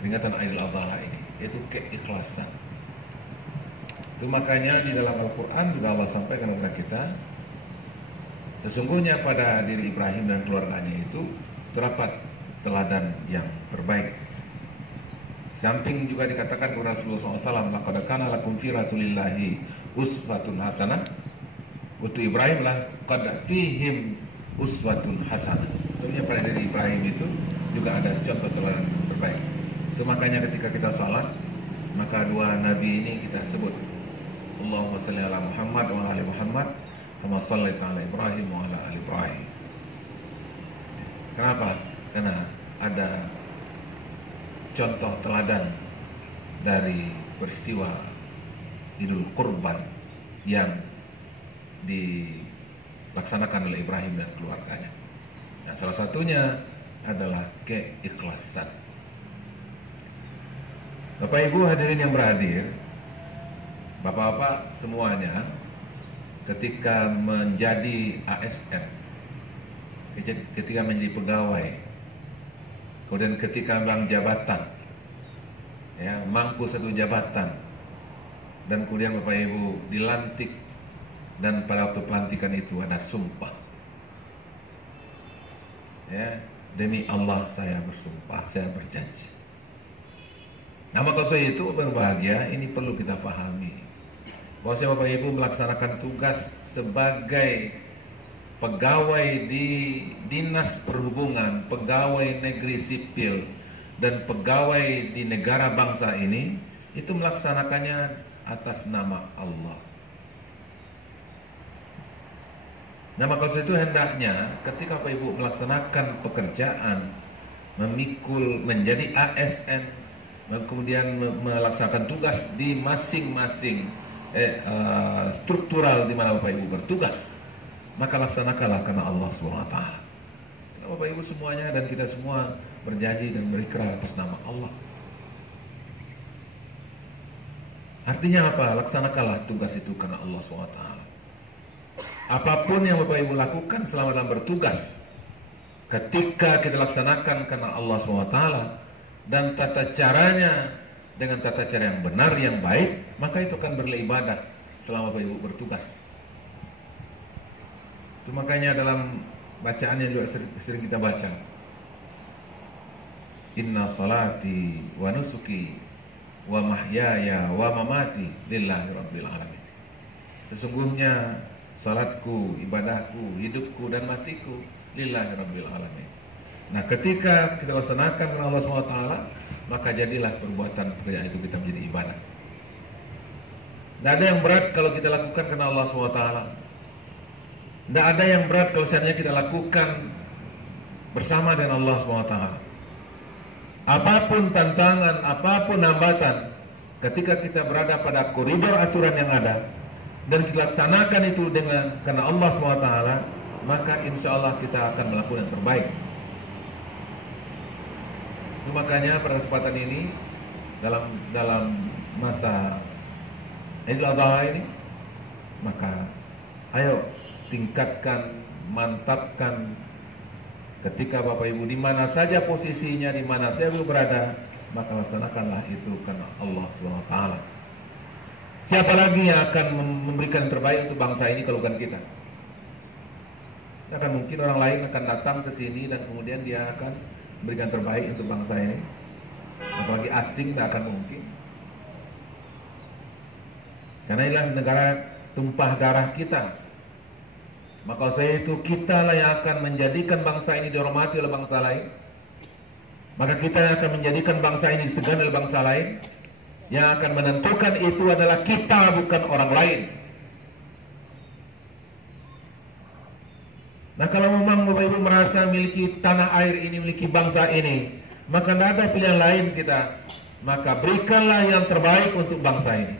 peringatan Idul Adha ini, yaitu keikhlasan. Itu makanya di dalam Al-Quran juga Allah sampaikan kepada kita, sesungguhnya pada diri Ibrahim dan keluarganya itu terdapat teladan yang terbaik. Samping juga dikatakan kepada Rasulullah SAW, laqad kana lakum fi rasulillahi uswatun hasanah. Untuk Ibrahim lah, qad fihim uswatun hasanah. Sebenarnya pada diri Ibrahim itu juga ada contoh teladan terbaik. Itu makanya ketika kita salat, maka dua nabi ini kita sebut, Allahumma salli ala Muhammad wa ala ali Muhammad kama shallaita ala Ibrahim wa ala ali Ibrahim. Kenapa? Karena ada contoh teladan dari peristiwa Idul Qurban yang dilaksanakan oleh Ibrahim dan keluarganya. Nah, salah satunya adalah keikhlasan. Bapak Ibu hadirin yang berhadir, Bapak-bapak semuanya, ketika menjadi ASN, ketika menjadi pegawai, kemudian ketika memegang jabatan, ya, mangku satu jabatan, dan kemudian Bapak Ibu dilantik, dan pada waktu pelantikan itu ada sumpah, ya, demi Allah saya bersumpah, saya berjanji. Nah, maka saya itu berbahagia, ini perlu kita pahami bahwa Bapak Ibu melaksanakan tugas sebagai pegawai di Dinas Perhubungan, pegawai negeri sipil, dan pegawai di negara bangsa ini, itu melaksanakannya atas nama Allah. Nah, maka itu hendaknya ketika Bapak Ibu melaksanakan pekerjaan, memikul menjadi ASN, kemudian melaksanakan tugas di masing-masing struktural di mana Bapak Ibu bertugas, maka laksanakanlah karena Allah SWT. Bapak Ibu semuanya dan kita semua berjanji dan berikrar atas nama Allah. Artinya apa? Laksanakanlah tugas itu karena Allah SWT. Apapun yang Bapak Ibu lakukan selama dalam bertugas, ketika kita laksanakan karena Allah SWT dan tata caranya dengan tata cara yang benar, yang baik, maka itu akan beribadah selama Bapak Ibu bertugas. Itu makanya dalam bacaan yang juga sering kita baca, inna salati wa nusuki wa mahyaya wa mamati lillahi rabbil alamin. Sesungguhnya salatku, ibadahku, hidupku dan matiku lillahi rabbil alamin. Nah, ketika kita laksanakan karena Allah SWT, maka jadilah perbuatan pekerjaan itu kita menjadi ibadah. Tidak ada yang berat kalau kita lakukan karena Allah SWT. Tidak ada yang berat kalau seandainya kita lakukan bersama dengan Allah SWT. Apapun tantangan, apapun hambatan, ketika kita berada pada koridor aturan yang ada dan kita laksanakan itu dengan karena Allah SWT, maka insya Allah kita akan melakukan yang terbaik. Itu makanya pada kesempatan ini dalam masa Idul Adha ini, maka ayo tingkatkan, mantapkan ketika Bapak Ibu di mana saja posisinya, di mana saja Ibu berada, maka laksanakanlah itu karena Allah SWT. Siapa lagi yang akan memberikan yang terbaik untuk bangsa ini kalau bukan kita? Akan mungkin orang lain akan datang ke sini dan kemudian dia akan berikan terbaik untuk bangsa ini. Apalagi asing tidak akan mungkin. Karena inilah negara tumpah darah kita. Maka saya itu kita lah yang akan menjadikan bangsa ini dihormati oleh bangsa lain. Maka kita yang akan menjadikan bangsa ini disegani oleh bangsa lain. Yang akan menentukan itu adalah kita, bukan orang lain. Nah, kalau memang Bapak Ibu merasa memiliki tanah air ini, memiliki bangsa ini, maka tidak ada pilihan lain kita. Maka berikanlah yang terbaik untuk bangsa ini.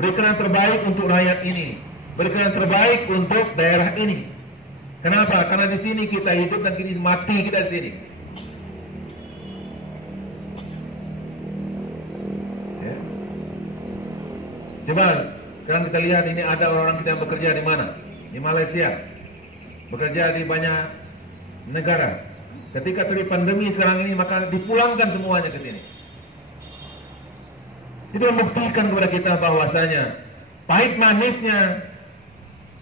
Berikan yang terbaik untuk rakyat ini. Berikan yang terbaik untuk daerah ini. Kenapa? Karena di sini kita hidup dan kini mati kita di sini. Ya. Coba sekarang kita lihat ini ada orang-orang kita yang bekerja di mana? Di Malaysia. Bekerja di banyak negara. Ketika terjadi pandemi sekarang ini, maka dipulangkan semuanya ke sini. Itu membuktikan kepada kita bahwasanya pahit manisnya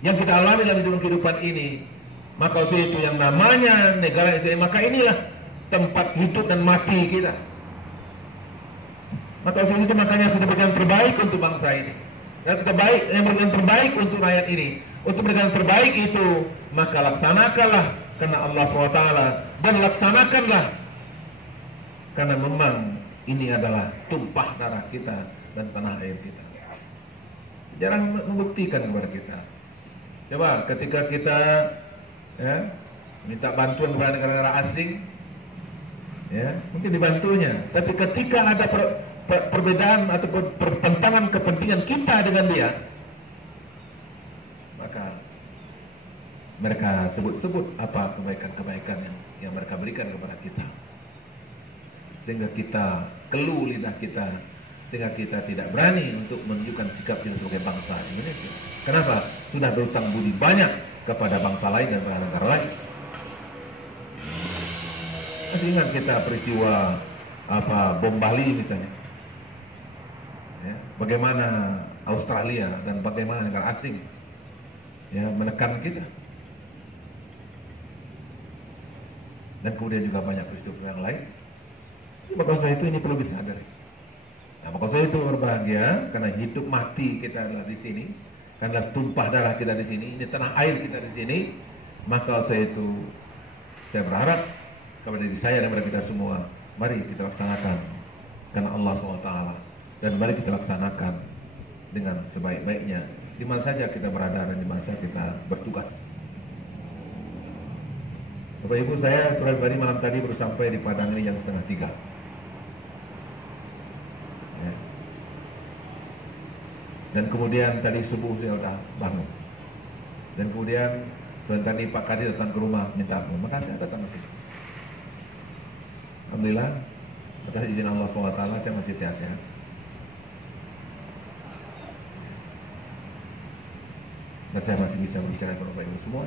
yang kita alami dalam kehidupan ini, maka itu yang namanya negara Islam, maka inilah tempat hidup dan mati kita. Maka itu makanya kita berikan terbaik untuk bangsa ini. Dan kita berikan terbaik untuk rakyat ini. Untuk berikan terbaik itu, maka laksanakanlah karena Allah SWT, dan laksanakanlah karena memang ini adalah tumpah darah kita dan tanah air kita. Jarang membuktikan kepada kita. Coba ketika kita minta bantuan kepada negara-negara asing, mungkin dibantunya. Tapi ketika ada perbedaan atau pertentangan kepentingan kita dengan dia, maka mereka sebut-sebut apa kebaikan-kebaikan yang mereka berikan kepada kita, sehingga kita keluh lidah kita, sehingga kita tidak berani untuk menunjukkan sikap kita sebagai bangsa Indonesia. Kenapa? Sudah berutang budi banyak kepada bangsa lain dan negara lain. Masih ingat kita peristiwa bom Bali misalnya, bagaimana Australia dan bagaimana negara asing menekan kita, dan kemudian juga banyak peristiwa yang lain. Maka saya itu ini perlu disadari. Nah, maka saya itu berbahagia karena hidup mati kita adalah di sini, karena tumpah darah kita di sini, ini tanah air kita di sini. Maka saya berharap kepada diri saya dan kepada kita semua, mari kita laksanakan karena Allah SWT, dan mari kita laksanakan dengan sebaik-baiknya di mana saja kita berada dan di mana saja kita bertugas. Bapak Ibu, saya sore hari malam tadi baru sampai di Padang ini jam 2:30. Dan kemudian tadi subuh saya sudah bangun. Dan kemudian tadi Pak Kadir datang ke rumah minta aku, maka saya datang ke sini. Alhamdulillah, atas izin Allah SWT saya masih sehat-sehat. Dan saya masih bisa berbicara dengan Bapak Ibu semua.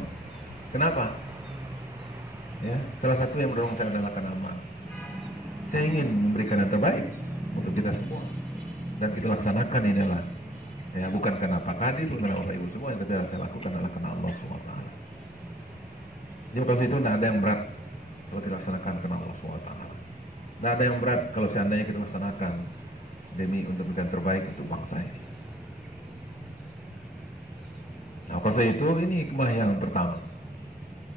Kenapa? Salah satu yang mendorong saya adalah karena amal. Saya ingin memberikan yang terbaik untuk kita semua, dan kita laksanakan inilah. Bukan karena Pak Kadir, bukan karena Bapak Ibu semua, yang saya lakukan adalah karena Allah SWT. Jadi kalau itu tidak ada yang berat kalau kita laksanakan karena Allah SWT. Tidak ada yang berat kalau seandainya kita laksanakan demi untuk memberikan terbaik untuk bangsa ini. Nah, kalau itu ini hikmah yang pertama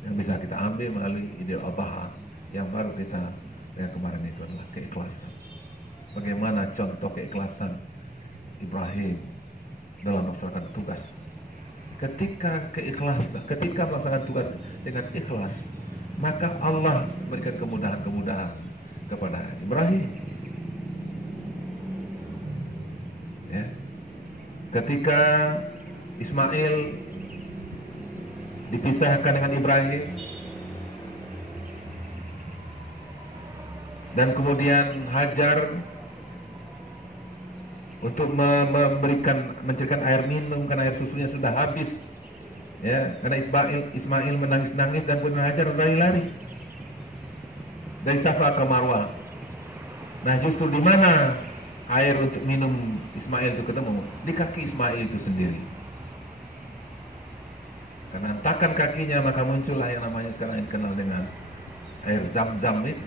yang bisa kita ambil melalui Idul Adha yang baru kita yang kemarin itu adalah keikhlasan. Bagaimana contoh keikhlasan Ibrahim dalam melaksanakan tugas. Ketika melaksanakan tugas dengan ikhlas, maka Allah berikan kemudahan-kemudahan kepada Ibrahim. Ketika Ismail dipisahkan dengan Ibrahim, dan kemudian Hajar untuk mencarikan air minum karena air susunya sudah habis, karena Ismail menangis-nangis, dan kemudian Hajar lari-lari dari Safa ke Marwah. Nah, justru di mana air untuk minum Ismail itu ketemu? Di kaki Ismail itu sendiri. Karena hentakan kakinya maka muncullah yang namanya sekarang yang dikenal dengan air Zam-Zam itu.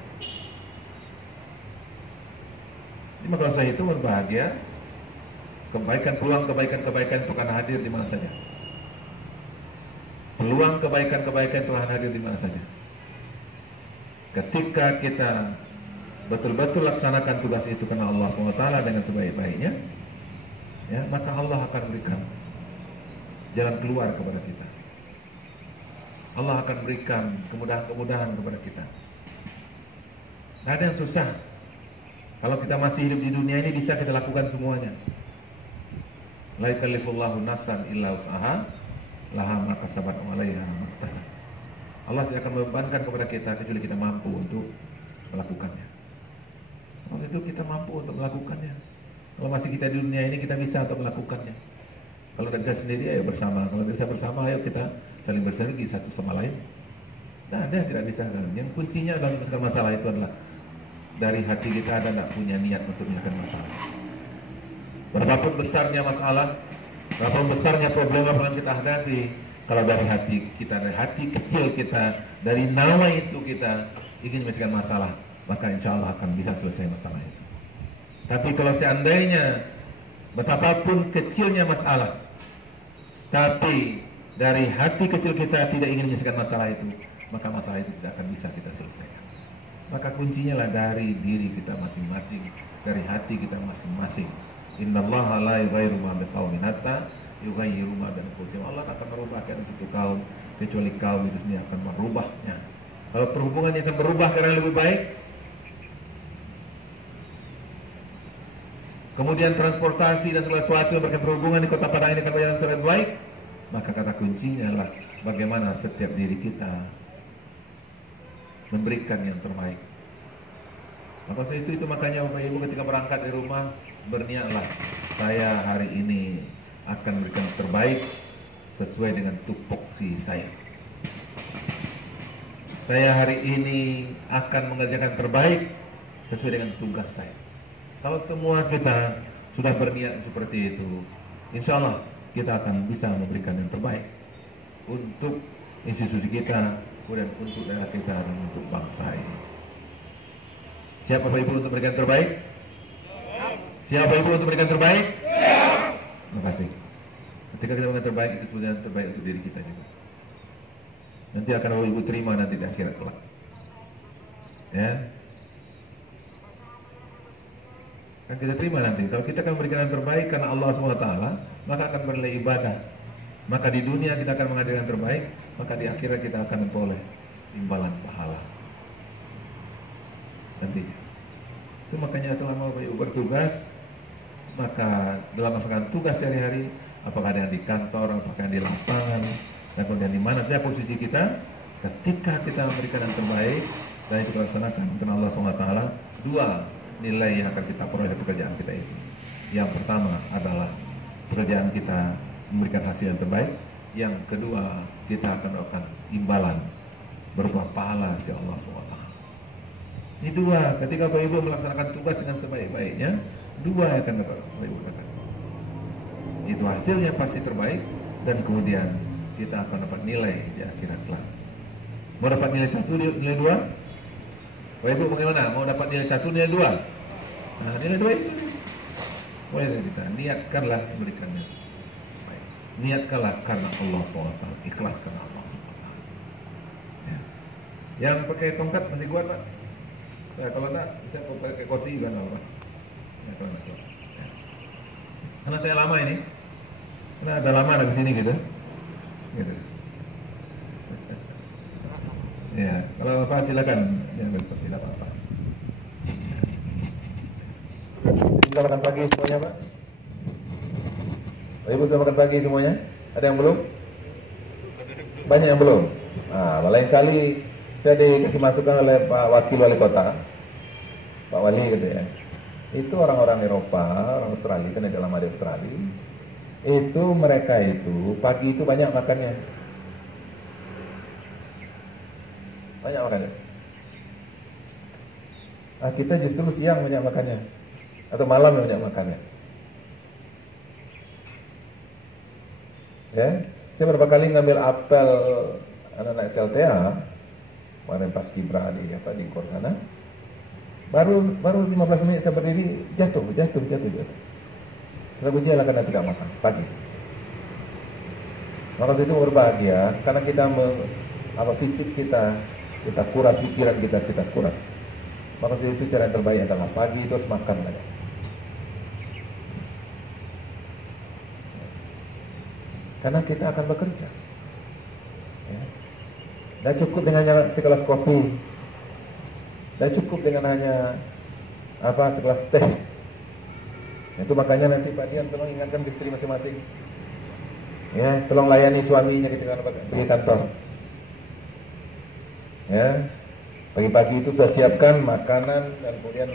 Jadi maka saya itu berbahagia, peluang kebaikan-kebaikan itu akan hadir di mana saja. Peluang kebaikan-kebaikan itu akan hadir di mana saja. Ketika kita betul-betul laksanakan tugas itu karena Allah SWT dengan sebaik-baiknya, maka Allah akan berikan jalan keluar kepada kita. Allah akan berikan kemudahan-kemudahan kepada kita. Tidak ada yang susah. Kalau kita masih hidup di dunia ini, bisa kita lakukan semuanya. La yukallifullahu nafsan illa wus'aha, laha ma kasabat wa 'alaiha ma iktasab. Allah tidak akan membebankan kepada kita kecuali kita mampu untuk melakukannya. Waktu itu kita mampu untuk melakukannya. Kalau masih kita di dunia ini, kita bisa untuk melakukannya. Kalau tidak bisa sendiri, ayo bersama. Kalau tidak bisa bersama, ayo kita saling bersinergi satu sama lain. Tidak ada yang tidak bisa. Yang kuncinya dalam menyelesaikan masalah itu adalah dari hati kita ada tidak punya niat untuk menyelesaikan masalah. Berapapun besarnya masalah, berapapun besarnya problem yang kita hadapi, kalau dari hati kita, dari hati kecil kita, dari nawa itu kita ingin menyelesaikan masalah, maka insya Allah akan bisa selesai masalah itu. Tapi kalau seandainya betapapun kecilnya masalah, tapi dari hati kecil kita tidak ingin menyelesaikan masalah itu, maka masalah itu tidak akan bisa kita selesaikan. Maka kuncinya lah dari diri kita masing-masing, dari hati kita masing-masing. Innallaha la yughayyiru ma biqaumin hatta yughayyiru ma bi anfusihim. Allah akan merubah keadaan suatu kaum kecuali kaum itu sendiri akan merubahnya. Kalau perhubungannya akan berubah ke arah yang lebih baik, kemudian transportasi dan segala sesuatu yang berhubungan di Kota Padang ini akan berjalan secara baik, maka kata kuncinya adalah bagaimana setiap diri kita memberikan yang terbaik. Maka itu makanya Bapak Ibu ketika berangkat dari rumah, berniatlah saya hari ini akan memberikan yang terbaik sesuai dengan tupoksi saya. Saya hari ini akan mengerjakan terbaik sesuai dengan tugas saya. Kalau semua kita sudah berniat seperti itu, insya Allah kita akan bisa memberikan yang terbaik untuk institusi kita, kemudian untuk daerah kita, dan untuk bangsa ini. Siap Bapak Ibu untuk memberikan terbaik? Siap Bapak Ibu untuk memberikan terbaik? Terima kasih. Ketika kita memberikan terbaik, itu sebenarnya terbaik untuk diri kita juga. Nanti akan Bapak Ibu terima nanti di akhirat kelak. Ya. Kan kita terima nanti. Kalau kita akan memberikan yang terbaik karena Allah SWT, maka akan bernilai ibadah. Maka di dunia kita akan menghadirkan yang terbaik, maka di akhirat kita akan memperoleh imbalan pahala. Nanti. Itu makanya selama Bapak Ibu bertugas, maka dalam melaksanakan tugas sehari-hari, apakah ada yang di kantor, apakah yang di lapangan, dan kemudian di mana saja posisi kita, ketika kita memberikan yang terbaik dan itu dilaksanakan karena Allah SWT, dua nilai yang akan kita peroleh dari pekerjaan kita itu. Yang pertama adalah pekerjaan kita memberikan hasil yang terbaik. Yang kedua, kita akan mendapatkan imbalan berupa pahala si Allah SWT. Ini dua, ketika Bapak Ibu melaksanakan tugas dengan sebaik-baiknya, dua yang akan dapat Bapak Ibu dapat. Itu hasilnya pasti terbaik, dan kemudian kita akan dapat nilai di akhirat kelak. Mau dapat nilai 1, nilai 2? Bapak Ibu bagaimana? Mau dapat nilai 1, nilai 2? Nah, nilai 2 itu boleh kita niatkanlah memberikannya. Baik. Niatkanlah karena Allah SWT, ikhlas karena Allah SWT. Ya. Yang pakai tongkat masih kuat Pak? Ya, kalau tak, saya pakai kursi juga enggak apa. Ya, kalau enggak kuat. Ya. Karena saya lama ini, karena ada lama ada kesini gitu. Gitu. Ya, kalau Bapak silakan. Ya, tidak apa-apa. Sudah makan pagi semuanya, Pak? Ibu sudah makan pagi semuanya? Ada yang belum? Banyak yang belum? Nah, lain kali saya dikasih masukan oleh Pak Wakil Wali Kota, Pak Wali gitu ya. Itu orang-orang Eropa, orang Australia, kan ada lama di Australia. Itu mereka itu pagi itu banyak makannya. Banyak makannya. Nah, kita justru siang banyak makannya. Atau malam banyak makannya. Ya, saya beberapa kali ngambil apel anak-anak SLTA, kemarin pas Kibra di Kor sana. Baru 15 menit saya berdiri jatuh. Lalu dia karena tidak makan pagi. Maka itu berbahagia karena kita fisik kita kuras, pikiran kita kuras. Maka itu cara yang terbaik adalah pagi terus makan banyak. Karena kita akan bekerja. Ya. Dan cukup dengan segelas kopi. Dan cukup dengan hanya segelas teh. Itu makanya nanti Pak Dian tolong ingatkan istri masing-masing. Ya, tolong layani suaminya ketika di kantor. Ya. Pagi-pagi itu sudah siapkan makanan dan kemudian